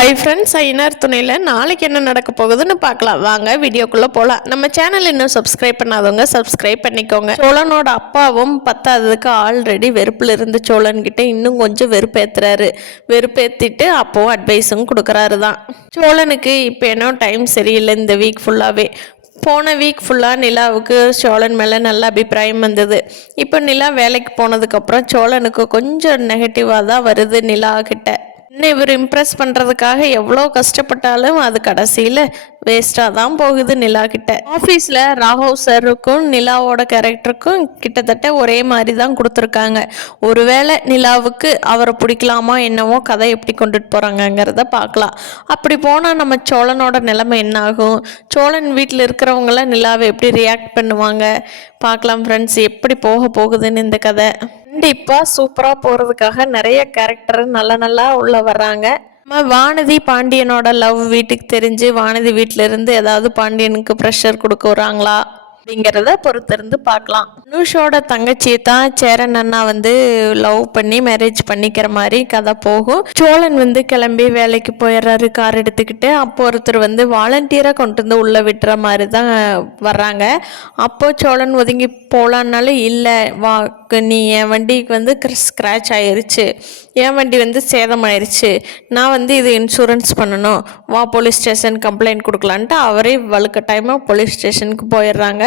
Hi friends, Ayyanar துணையில் நாளைக்கு என்ன நடக்க போகுதுன்னு பார்க்கலாம். வாங்க வீடியோக்குள்ளே போகலாம். நம்ம சேனல் இன்னும் சப்ஸ்கிரைப் பண்ணாதவங்க சப்ஸ்கிரைப் பண்ணிக்கோங்க. சோழனோட அப்பாவும் பத்தாததுக்கு ஆல்ரெடி வெறுப்பில் இருந்து சோழன்கிட்ட இன்னும் கொஞ்சம் வெறுப்பேற்றுறாரு. வெறுப்பேற்றிட்டு அப்போவும் அட்வைஸும் கொடுக்குறாரு தான். சோழனுக்கு இப்போ என்ன டைம் சரியில்லை. இந்த வீக் ஃபுல்லாகவே போன வீக் ஃபுல்லாக நிலாவுக்கு சோழன் மேலே நல்ல அபிப்பிராயம் வந்தது. இப்போ நிலா வேலைக்கு போனதுக்கப்புறம் சோழனுக்கு கொஞ்சம் நெகட்டிவாக தான் வருது நிலா கிட்ட. இன்னும் இவர் இம்ப்ரெஸ் பண்ணுறதுக்காக எவ்வளோ கஷ்டப்பட்டாலும் அது கடைசியில் வேஸ்ட்டாக தான் போகுது நிலா கிட்ட. ஆஃபீஸில் ராகவ் சாருக்கும் நிலாவோட கேரக்டருக்கும் கிட்டத்தட்ட ஒரே மாதிரி தான் கொடுத்துருக்காங்க. ஒருவேளை நிலாவுக்கு அவரை பிடிக்கலாமா என்னவோ, கதை எப்படி கொண்டுட்டு போகிறாங்கங்கிறத பார்க்கலாம். அப்படி போனால் நம்ம சோழனோட நிலைமை என்ன ஆகும், சோழன் வீட்டில் இருக்கிறவங்களாம் நிலாவை எப்படி ரியாக்ட் பண்ணுவாங்க பார்க்கலாம் ஃப்ரெண்ட்ஸ். எப்படி போக போகுதுன்னு இந்த கதை கண்டிப்பாக சூப்பராக போகிறதுக்காக நிறைய கேரக்டர் நல்லா உள்ள வர்றாங்க. நம்ம வானதி பாண்டியனோட லவ் வீட்டுக்கு தெரிஞ்சு வானதி வீட்டில இருந்து ஏதாவது பாண்டியனுக்கு ப்ரெஷர் கொடுக்க வராங்களா அப்படிங்கிறத பொறுத்திருந்து பார்க்கலாம். அனுஷோட தங்கச்சி தான் சேரன் அண்ணா லவ் பண்ணி மேரேஜ் பண்ணிக்கிற மாதிரி கதை போகும். சோழன் கிளம்பி வேலைக்கு போயிடுறாரு கார் எடுத்துக்கிட்டு. அப்போ ஒருத்தர் வாலண்டியராக கொண்டு உள்ள விட்டுற மாதிரி தான் வர்றாங்க. அப்போ சோழன் ஒதுங்கி போகலான்னாலும் இல்லை, வா நீ என் வண்டிக்கு ஸ்க்ராட்ச் ஆயிடுச்சு, என் வண்டி சேதமாயிருச்சு, நான் இது இன்சூரன்ஸ் பண்ணணும், வா போலீஸ் ஸ்டேஷன் கம்ப்ளைண்ட் கொடுக்கலான்ட்டு அவரே வலுக்கட்டாயமாக போலீஸ் ஸ்டேஷனுக்கு போயிடுறாங்க.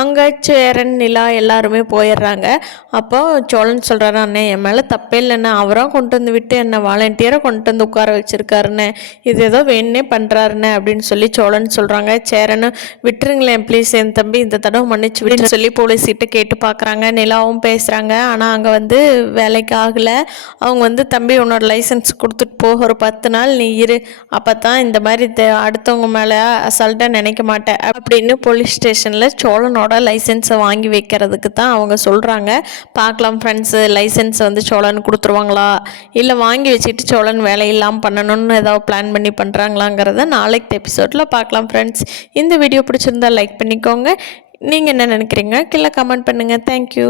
அங்கே சேரன் நிலா எல்லாருமே போயிடுறாங்க. அப்போ சோழன் சொல்கிறாரு, அண்ணே என் மேலே தப்பே இல்லைண்ணே, அவராக கொண்டு விட்டு என்னை வாலண்டியராக கொண்டு உட்கார வச்சுருக்காருண்ணே, இது ஏதோ வேணுன்னே பண்ணுறாருண்ணே அப்படின்னு சொல்லி சோழன் சொல்கிறாங்க. சேரன் விட்டுருங்களேன் ப்ளீஸ், என் தம்பி இந்த தடவை மன்னிச்சு விட்டுன்னு சொல்லி போலீஸ்கிட்ட கேட்டு பார்க்குறாங்க. நிலாவும் பேசுகிறாங்க. ஆனால் அங்கே வேலைக்கு ஆகலை. அவங்க தம்பி உன்னோட லைசன்ஸ் கொடுத்துட்டு போக ஒரு 10 நாள் நீ இரு, அப்போ தான் இந்த மாதிரி அடுத்தவங்க மேலே அசால்ட்டாக நினைக்க மாட்டேன் அப்படின்னு போலீஸ் ஸ்டேஷனில் சோழனோட லைசன்ஸை வாங்கி வைக்கிறதுக்கு தான் அவங்க சொல்கிறாங்க. பார்க்கலாம் ஃப்ரெண்ட்ஸு, லைசன்ஸ் சோழன் கொடுத்துருவாங்களா, இல்லை வாங்கி வச்சுட்டு சோழன் வேலையில்லாமல் பண்ணணும்னு ஏதாவது பிளான் பண்ணி பண்ணுறாங்களாங்கிறத நாளைக்கு எபிசோடில் பார்க்கலாம் ஃப்ரெண்ட்ஸ். இந்த வீடியோ பிடிச்சிருந்தா லைக் பண்ணிக்கோங்க. நீங்கள் என்ன நினைக்கிறீங்க கீழே கமெண்ட் பண்ணுங்கள். தேங்க்யூ.